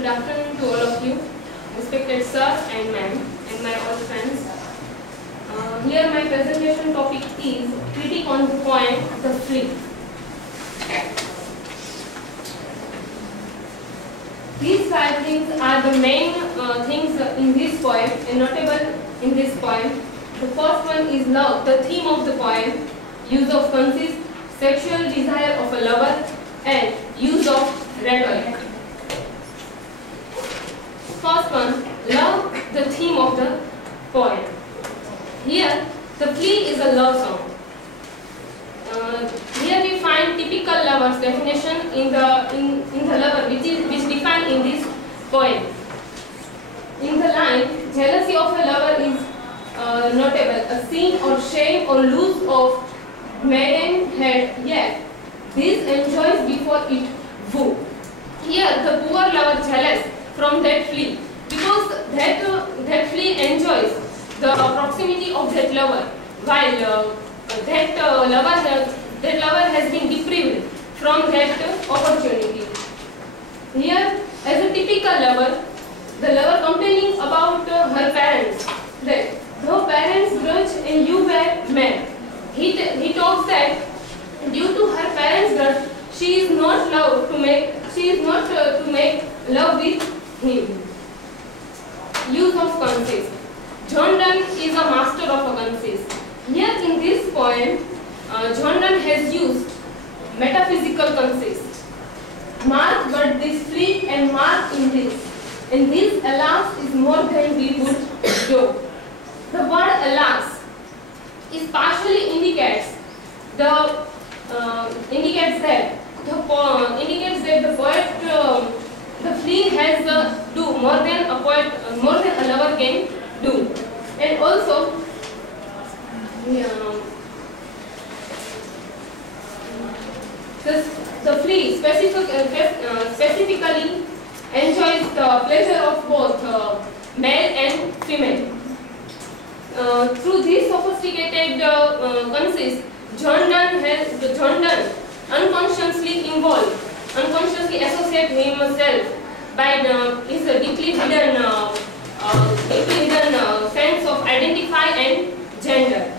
Good afternoon to all of you, respected sir and ma'am, and my all friends. Here my presentation topic is critique on the poem The Flea. These 5 things are the main things in this poem and notable in this poem. The first one is love, the theme of the poem, use of conceit, sexual desire of a lover, and use of rhetoric. First one, love, the theme of the poem. Here, The Flea is a love song. Here we find typical lover's definition in the lover, which defined in this poem. In the line, jealousy of a lover is notable, a sin or shame or loss of maiden head, yet this enjoys before it woo. Here, the poor lover jealous from that flea, because that flea enjoys the proximity of that lover, while that lover has been deprived from that opportunity. Here, as a typical lover, the lover complaining about her parents, that though parents grudge and you were mad. He talks that due to her parents' grudge, she is not to make love with him. Use of conceit. John Donne is a master of a conceit. Here in this poem, John Donne has used metaphysical conceit. Mark but this flea and mark in this. And this alas is more than we would do. The word alas is partially indicates that the flea has do more than a lover can do, and also the flea specifically enjoys the pleasure of both male and female. Through this sophisticated conceit, John Donne unconsciously associate himself by his deeply hidden sense of identify and gender.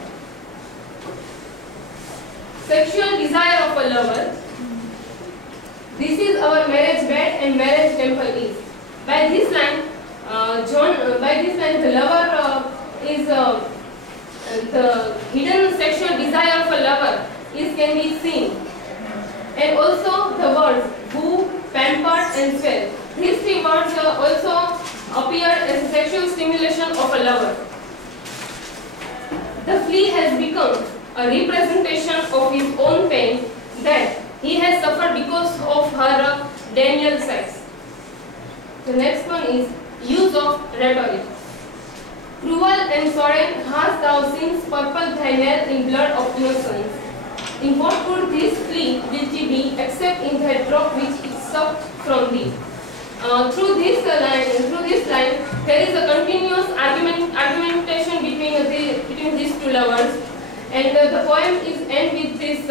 Sexual desire of a lover. This is our marriage bed and marriage temple is. By this line, the lover is the hidden sexual desire of a lover can be seen, and also the words woo, pampered, and swell. These 3 words also appear as sexual stimulation of a lover. The flea has become a representation of his own pain that he has suffered because of her Daniel sex. The next one is use of rhetoric. Cruel and soren hast thou since purpled thy nail in blood of innocence. In what could this flea guilty be, except in that drop which it sucked from thee? Through this line, there is a continuous argumentation between these 2 lovers, and the poem is end with this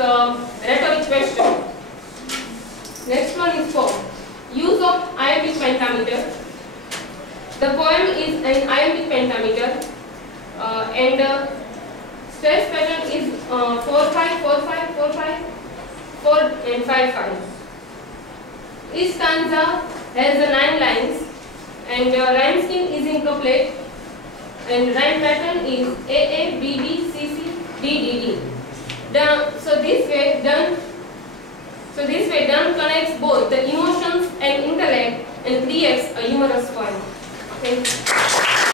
rhetoric question. Next one is poem. Use of iambic pentameter. The poem is an iambic pentameter, and stress pattern is 4/5, 4/5, 4/5, 4 and 5/5. Each stanza has 9 lines, and rhyme scheme is in couplet, and rhyme pattern is AA, BB, CC, DDD. So this way Donne connects both the emotions and intellect and creates a humorous poem. Thank you.